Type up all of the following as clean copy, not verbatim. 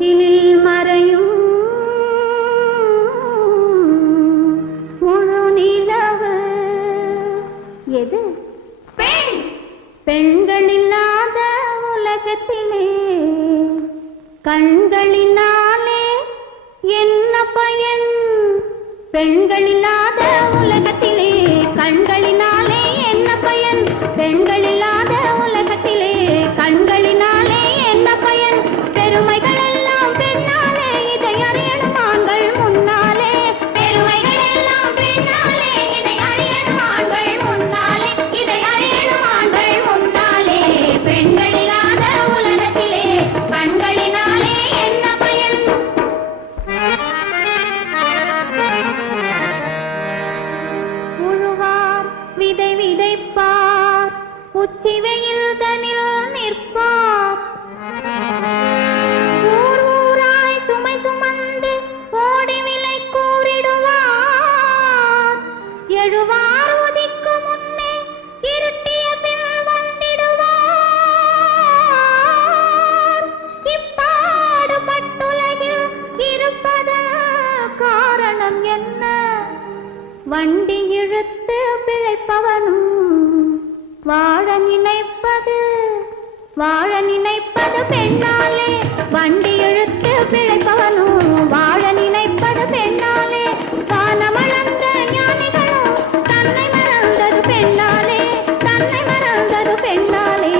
முகிலில் மறையும் முழு நிலவு எது? பெண். பெண்கள் இல்லாத உலகத்திலே கண்களினாலே என்ன பயன்? பெண்கள் இல்லாத உலகத்திலே கண்களினாலே என்ன பயன்? பெண்கள் இல்லாத உலகத்திலே கண்களினாலே என்ன பயன்? பெருமைகள் எல்லாம் பெண்ணாலே இதை அறியணும் ஆண்கள் முன்னாலே. பெருமைகள் எல்லாம் பெண்ணாலே இதை அறியணும் ஆண்கள் முன்னாலே. இதை அறியணும் ஆண்கள் முன்னாலே. பெண்கள் இல்லாத உலகத்திலே கண்களினாலே என்ன பயன்? உழுவார் விதை விதைப்பார் உச்சி வெயில் தனில் நிற்பார். ஊர் ஊராய் சுமை சுமந்து ஓடி விலை கூறிடுவார். எழுவார் உதிக்கு முன்னே இருட்டிய பின் வந்திடுவார். இப்பாடுபட்டுலகில் இருப்பது காரணம் என்ன? வண்டி இழுத்து பிழைப்பவனும் வாழ நினைப்பது பெண்ணாலே. வண்டி இழுத்து பிழைப்பவனும் வாழ நினைப்பது பெண்ணாலே. வானமளந்த ஞானிகளும் தன்னை மறந்தது பெண்ணாலே. தன்னை மறந்தது பெண்ணாலே.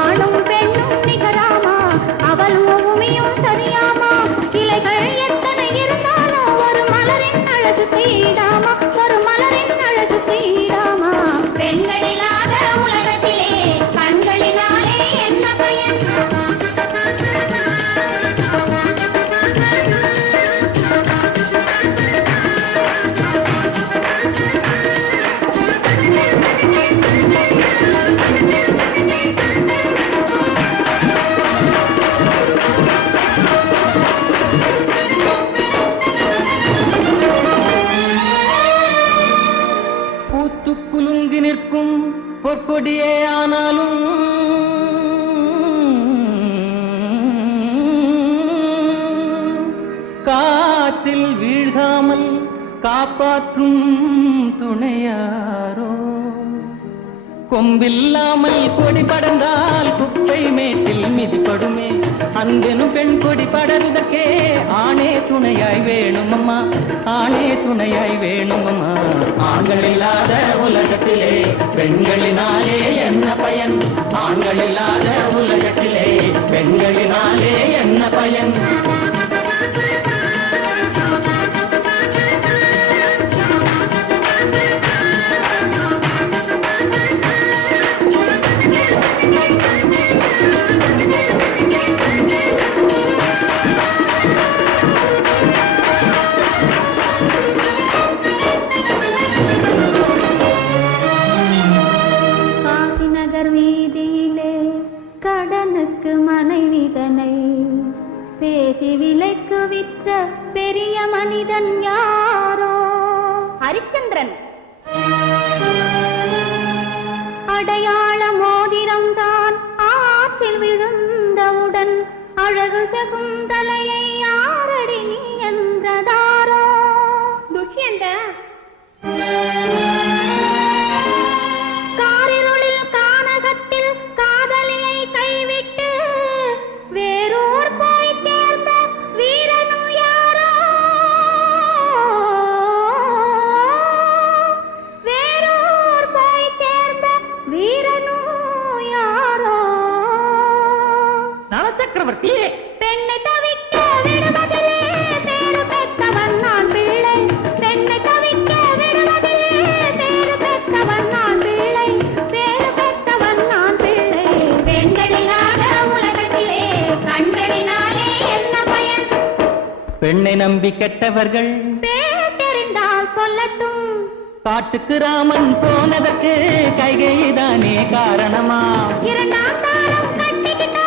ஆணும் பெண்ணும் நிகராமா, அவளும் பூமியும் சரியாமா. இலைகள் எத்தனை இருந்தாலும் ஒரு மலரின் அழகு தீடாமா, ஒரு மலரின் அழகு தீடாமா. பெண்களில்லாத உலகத்திலே கண்களினாலே என்ன பயன்? பூத்து குலுங்கி நிற்கும் பொற்கொடியே ஆனாலும் காற்றில் வீழ்காமல் காப்பாற்றும் துணையாரோ? கொம்பில்லாமல் கொடி படர்ந்தால் குப்பை மேட்டில் மிதிப்படுமே. அன்பெனும் பெண் கொடி படர்ந்தக்கே ஆணே துணையாய் வேணுமம்மா, ஆணே துணையாய் வேணுமம்மா. ஆண்கள் இல்லாத உலகத்திலே பெண்களினாலே என்ன பயன்? ஆண்கள் இல்லாத உலகத்திலே பெண்களினாலே என்ன பயன்? பேசி விலைக்கு விற்ற பெரிய மனிதன் யாரோ? ஹரிச்சந்திரன். அடையாள மோதிரம் தான் ஆற்றில் விழுந்தவுடன் அழகு சகுந்தலையை யாரடி நீ என்றதாரோ? துஷ்யந்த. காரிருளில் கானகத்தில் காதலியை கைவிட்டு வேறூர் போய் சேர்ந்த வீரனும் யாரோ? வேறூர் போய் சேர்ந்த வீரனும் யாரோ? நலச்சக்கரவர்த்தி. பெண்ணை தவிக்க விடுவதிலே பேரு பெற்றவன் நான் பிள்ளை. பெண்ணை தவிக்க விடுவதிலே பேரு பெற்றவன் நான் பிள்ளை. பேரு பெற்றவன் நான் பிள்ளை. பெண்களில்லாத உலகத்திலே கண்களினாலே என்ன பயன்? பெண்ணை நம்பி கெட்டவர்கள் பேட்டெறிந்தால் சொல்லட்டும். காட்டுக்கு ராமன் போனதற்கு கைகைதானே காரணமா? இரண்டாம் தாரம் கட்டிக்கிட்டா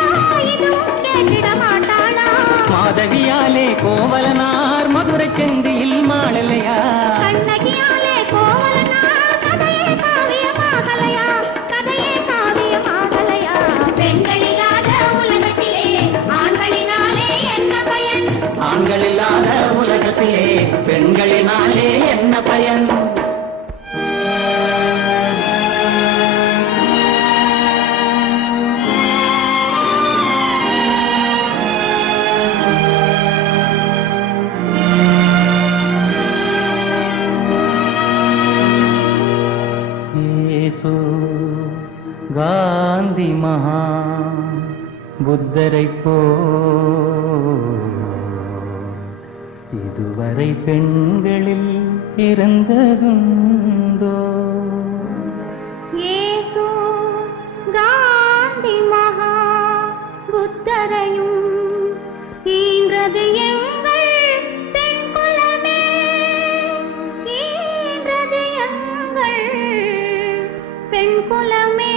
இதுவும் கேட்டிட மாட்டாளா? மாதவியாலே கோவலனார் மதுரை செந்தியில் மாளலையா? கண்ணகியாலே கோவலனார் கதையே காவியமாகலையா? கதையே காவியமாகலையா? பெண்களில்லாத உலகத்திலே ஆண்களினாலே என்ன பயன்? புத்தரை போ இதுவரை பெண்களில் பிறந்ததுண்டோ? இயேசு காந்தி மகா புத்தரையும் ஈன்றது எங்கள் பெண் குலமே, ஈன்றது எங்கள் பெண் குலமே.